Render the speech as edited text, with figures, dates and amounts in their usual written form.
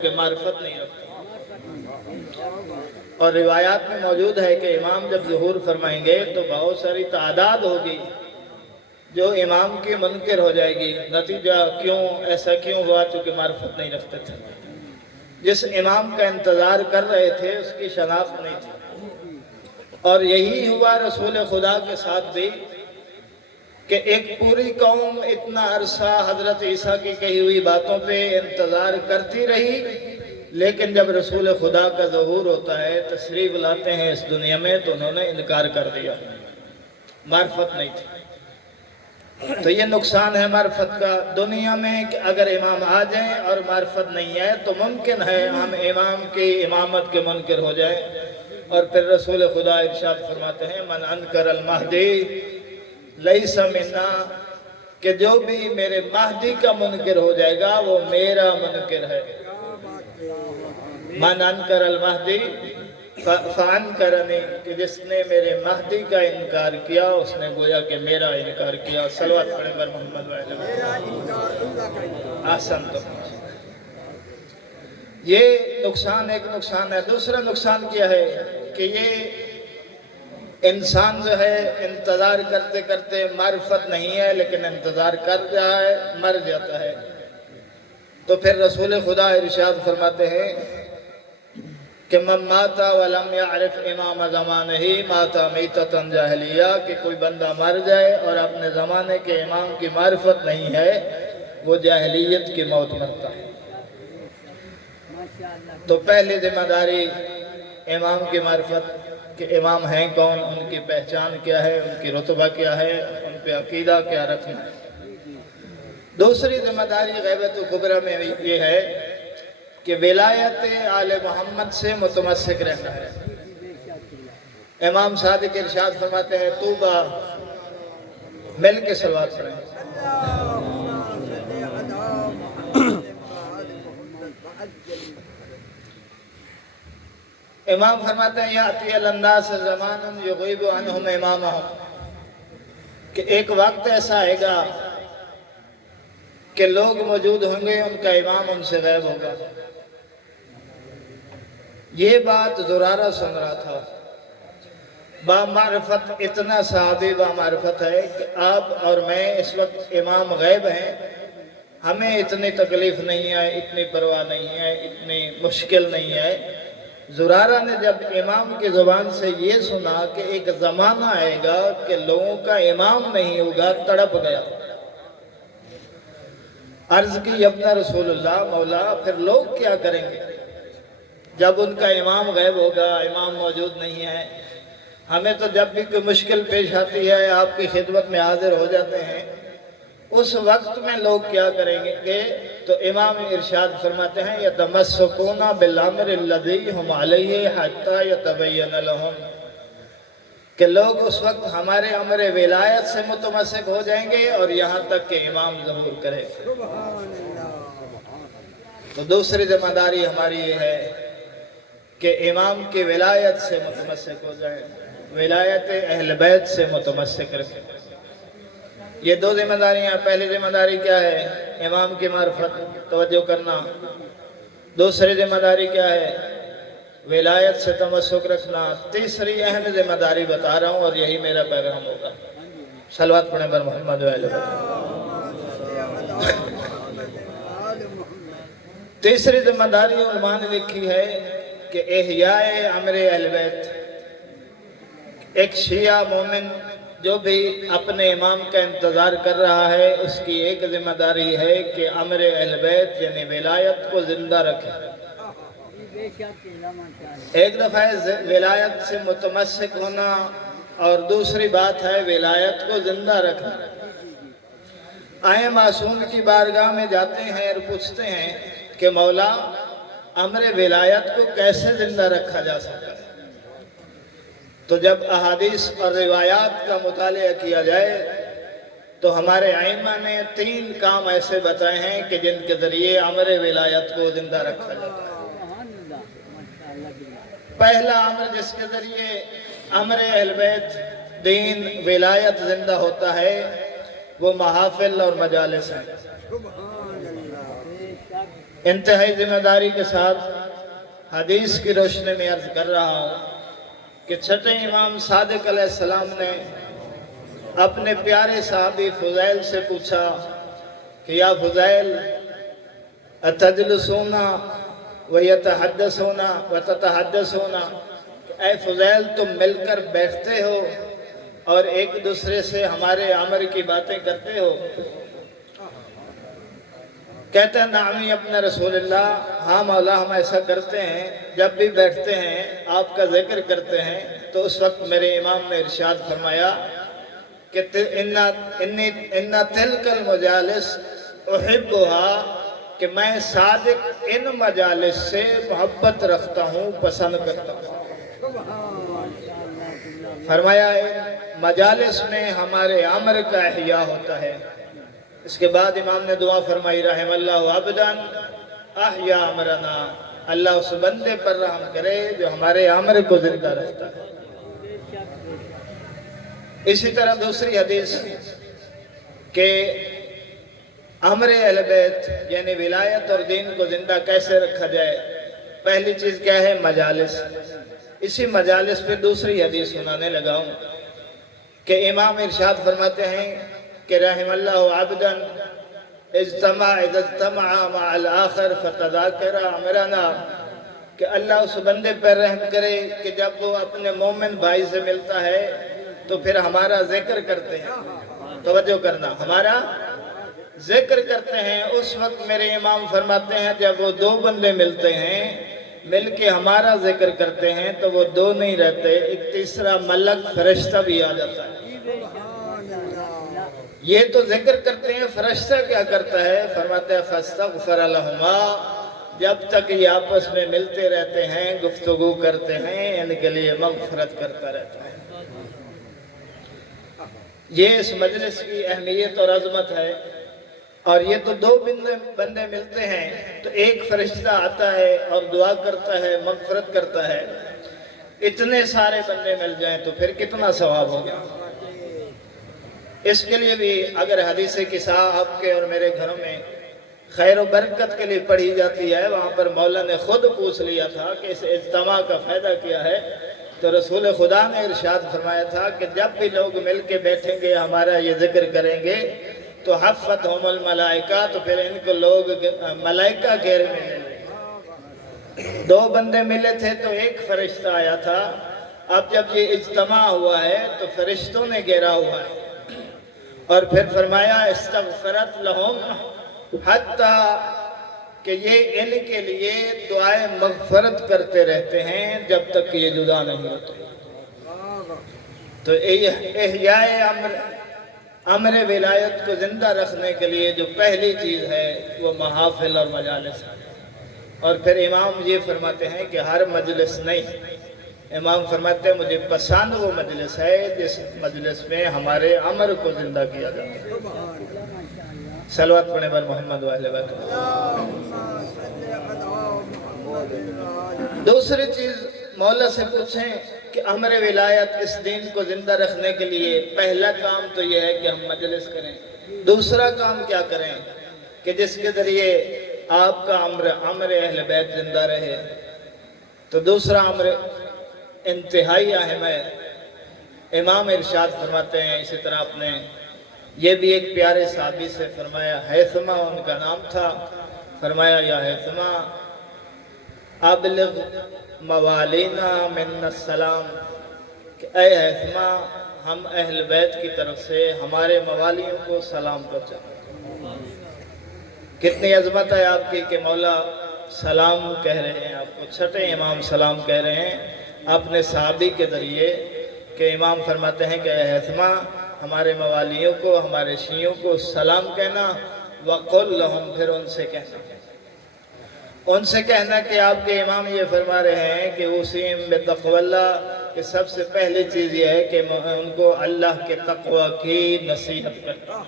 کہ معرفت نہیں رکھتے۔ اور روایات میں موجود ہے کہ امام جب ظہور فرمائیں گے تو بہت ساری تعداد ہوگی جو امام کے منکر ہو جائے گی۔ نتیجہ ایسا کیوں ہوا؟ چونکہ معرفت نہیں رکھتے تھے۔ جس امام کا انتظار کر رہے تھے اس کی شناخت نہیں تھی۔ اور یہی ہوا رسول خدا کے ساتھ بھی کہ ایک پوری قوم اتنا عرصہ حضرت عیسیٰ کی کہی ہوئی باتوں پہ انتظار کرتی رہی، لیکن جب رسول خدا کا ظہور ہوتا ہے، تشریف لاتے ہیں اس دنیا میں، تو انہوں نے انکار کر دیا، معرفت نہیں تھی۔ تو یہ نقصان ہے معرفت کا دنیا میں کہ اگر امام آ جائیں اور معرفت نہیں ہے تو ممکن ہے ہم امام کی امامت کے منکر ہو جائیں۔ اور پھر رسول خدا ارشاد فرماتے ہیں من انکر المہدی لیس منا، کہ جو بھی میرے مہدی کا منکر ہو جائے گا وہ میرا منکر ہے۔ من انکر المہدی فانکرنی، کہ جس نے میرے مہدی کا انکار کیا اس نے گویا کہ میرا انکار کیا۔ صلوات پڑھیں بر محمد وعلیہ وسلم۔ آسان تو یہ نقصان ایک نقصان ہے۔ دوسرا نقصان کیا ہے کہ یہ انسان جو ہے انتظار کرتے کرتے معرفت نہیں ہے لیکن انتظار کر رہا ہے، مر جاتا ہے۔ تو پھر رسول خدا ارشاد فرماتے ہیں کہ من مات ولم یعرف امام زمانہ مات میتۃ جاہلیہ، کہ کوئی بندہ مر جائے اور اپنے زمانے کے امام کی معرفت نہیں ہے وہ جاہلیت کی موت مرتا ہے۔ تو پہلی ذمہ داری امام کی معرفت، کہ امام ہیں کون، ان کی پہچان کیا ہے، ان کی رتبہ کیا ہے، ان پہ عقیدہ کیا رکھنا ہے۔ دوسری ذمہ داری غیبت کبریٰ میں یہ ہے کہ ولایت آل محمد سے متمسک رہنا ہے۔ امام صادق ارشاد فرماتے ہیں طوبیٰ، مل کے صلوات پڑھیں۔ امام فرماتے ہیں یاتی الناس زمان یغیب عنہم امامہم، کہ ایک وقت ایسا آئے گا کہ لوگ موجود ہوں گے ان کا امام ان سے غائب ہوگا۔ یہ بات زرارہ سن رہا تھا۔ بامعرفت، اتنا صحابی بامعرفت ہے کہ آپ اور میں اس وقت امام غائب ہیں، ہمیں اتنی تکلیف نہیں ہے، اتنی پرواہ نہیں ہے، اتنی مشکل نہیں ہے۔ زرارہ نے جب امام کی زبان سے یہ سنا کہ ایک زمانہ آئے گا کہ لوگوں کا امام نہیں ہوگا، تڑپ گیا۔ عرض کی اپنا رسول اللہ، مولا پھر لوگ کیا کریں گے جب ان کا امام غائب ہوگا، امام موجود نہیں ہے؟ ہمیں تو جب بھی کوئی مشکل پیش آتی ہے آپ کی خدمت میں حاضر ہو جاتے ہیں، اس وقت میں لوگ کیا کریں گے؟ تو امام ارشاد فرماتے ہیں یتمسکون بالامر الذی ہم علیہ حتی یتبین لہم، کہ لوگ اس وقت ہمارے امر ولایت سے متمسک ہو جائیں گے اور یہاں تک کہ امام ظہور کرے۔ تو دوسری ذمہ داری ہماری یہ ہے کہ امام کی ولایت سے متمسک ہو جائیں، ولایت اہل بیت سے متمسک رکھیں۔ یہ دو ذمہ داریاں۔ پہلی ذمہ داری کیا ہے؟ امام کی معرفت، توجہ کرنا۔ دوسری ذمہ داری کیا ہے؟ ولایت سے تمسک رکھنا۔ تیسری اہم ذمہ داری بتا رہا ہوں اور یہی میرا پیغام ہوگا۔ صلوات پڑھیں بر محمد وعلیہ وسلم۔ تیسری ذمہ داری علماء نے لکھی ہے کہ احیاء امر اہل بیت۔ ایک شیعہ مومن جو بھی اپنے امام کا انتظار کر رہا ہے اس کی ایک ذمہ داری ہے کہ امر اہل بیت یعنی ولایت کو زندہ رکھے۔ ایک دفعہ ولایت سے متمسک ہونا اور دوسری بات ہے ولایت کو زندہ رکھنا۔ آئے معصوم کی بارگاہ میں جاتے ہیں اور پوچھتے ہیں کہ مولا امر ولایت کو کیسے زندہ رکھا جا سکتا ہے؟ تو جب احادیث اور روایات کا مطالعہ کیا جائے تو ہمارے ائمہ نے 3 کام ایسے بتائے ہیں کہ جن کے ذریعے امر ولایت کو زندہ رکھا جاتا ہے۔ پہلا امر جس کے ذریعے امر اہل بیت، دین، ولایت زندہ ہوتا ہے وہ محافل اور مجالس ہیں۔ انتہائی ذمہ داری کے ساتھ حدیث کی روشنی میں عرض کر رہا ہوں کہ چھٹے امام صادق علیہ السلام نے اپنے پیارے صحابی فضیل سے پوچھا کہ یا فضیل اتجلسون ویتحدثون وتتحدثون، اے فضیل تم مل کر بیٹھتے ہو اور ایک دوسرے سے ہمارے امر کی باتیں کرتے ہو؟ کہتا ہے نعم یا ابن رسول اللہ، ہاں مولا ہم ایسا کرتے ہیں، جب بھی بیٹھتے ہیں آپ کا ذکر کرتے ہیں تو اس وقت میرے امام نے ارشاد فرمایا کہ ان تلک المجالس احبها، کہ میں صادق ان مجالس سے محبت رکھتا ہوں، پسند کرتا ہوں۔ فرمایا ہے مجالس میں ہمارے امر کا احیاء ہوتا ہے۔ اس کے بعد امام نے دعا فرمائی رحم اللہ عبداً احیا امرنا، اللہ اس بندے پر رحم کرے جو ہمارے امر کو زندہ رکھتا ہے۔ اسی طرح دوسری حدیث کہ امر اہل بیت یعنی ولایت اور دین کو زندہ کیسے رکھا جائے، پہلی چیز کیا ہے؟ مجالس۔ اسی مجالس پہ دوسری حدیث سنانے لگا ہوں کہ امام ارشاد فرماتے ہیں کہ رحم اللہ عبداً اذا اجتمع مع الآخر فتذاکر امرنا، کہ اللہ اس بندے پر رحم کرے کہ جب وہ اپنے مومن بھائی سے ملتا ہے تو پھر ہمارا ذکر کرتے ہیں۔ توجہ کرنا، ہمارا ذکر کرتے ہیں۔ اس وقت میرے امام فرماتے ہیں جب وہ دو بندے ملتے ہیں، مل کے ہمارا ذکر کرتے ہیں تو وہ دو نہیں رہتے، ایک تیسرا ملک فرشتہ بھی آ جاتا ہے۔ یہ تو ذکر کرتے ہیں، فرشتہ کیا کرتا ہے؟ فرماتے ہیں فاستغفر لہما، جب تک یہ آپس میں ملتے رہتے ہیں، گفتگو کرتے ہیں، ان کے لیے مغفرت کرتا رہتا ہے۔ یہ اس مجلس کی اہمیت اور عظمت ہے۔ اور یہ تو دو بندے ملتے ہیں تو ایک فرشتہ آتا ہے اور دعا کرتا ہے، مغفرت کرتا ہے۔ اتنے سارے بندے مل جائیں تو پھر کتنا ثواب ہوگا۔ اس کے لیے بھی اگر حدیث قصہ آپ کے اور میرے گھروں میں خیر و برکت کے لیے پڑھی جاتی ہے، وہاں پر مولا نے خود پوچھ لیا تھا کہ اس اجتماع کا فائدہ کیا ہے، تو رسول خدا نے ارشاد فرمایا تھا کہ جب بھی لوگ مل کے بیٹھیں گے، ہمارا یہ ذکر کریں گے تو حفتہم الملائکہ، تو پھر ان کو لوگ ملائکہ گھیر میں لیں گے۔ دو بندے ملے تھے تو ایک فرشتہ آیا تھا، اب جب یہ اجتماع ہوا ہے تو فرشتوں نے گھیرا ہوا ہے۔ اور پھر فرمایا استغفرت لہم، حتیٰ کہ یہ ان کے لیے دعائیں مغفرت کرتے رہتے ہیں جب تک کہ یہ جدا نہیں ہوتے۔ تو احیاء امر ولایت کو زندہ رکھنے کے لیے جو پہلی چیز ہے وہ محافل اور مجالس ہے۔ اور پھر امام یہ فرماتے ہیں کہ ہر مجلس نہیں، امام فرماتے ہیں مجھے پسند وہ مجلس ہے جس مجلس میں ہمارے امر کو زندہ کیا جاتا ہے۔ صلوات پڑھیں بر محمد و اہل بیت۔ دوسری چیز مولا سے پوچھیں کہ امر ولایت اس دین کو زندہ رکھنے کے لیے پہلا کام تو یہ ہے کہ ہم مجلس کریں، دوسرا کام کیا کریں کہ جس کے ذریعے آپ کا امر اہل بیت زندہ رہے۔ تو دوسرا امر انتہائی اہم ہے۔ امام ارشاد فرماتے ہیں، اسی طرح آپ نے یہ بھی ایک پیارے صحابی سے فرمایا، حیثمہ ان کا نام تھا، فرمایا یا حیثمہ ابلغ موالینا من السلام، کہ اے حیثمہ ہم اہل بیت کی طرف سے ہمارے موالیوں کو سلام پہنچا۔ کتنی عظمت ہے آپ کی کہ مولا سلام کہہ رہے ہیں آپ کو، چھٹے امام سلام کہہ رہے ہیں اپنے صحابی کے ذریعے، کہ امام فرماتے ہیں کہ اے حیثمہ ہمارے موالیوں کو، ہمارے شیعوں کو سلام کہنا، وَقُلْ لَهُمْ، پھر ان سے کہنا کہ آپ کے امام یہ فرما رہے ہیں کہ اُسِیم بِتَقْوَ اللَّهِ، کہ سب سے پہلی چیز یہ ہے کہ ان کو اللہ کے تقوی کی نصیحت کرنا۔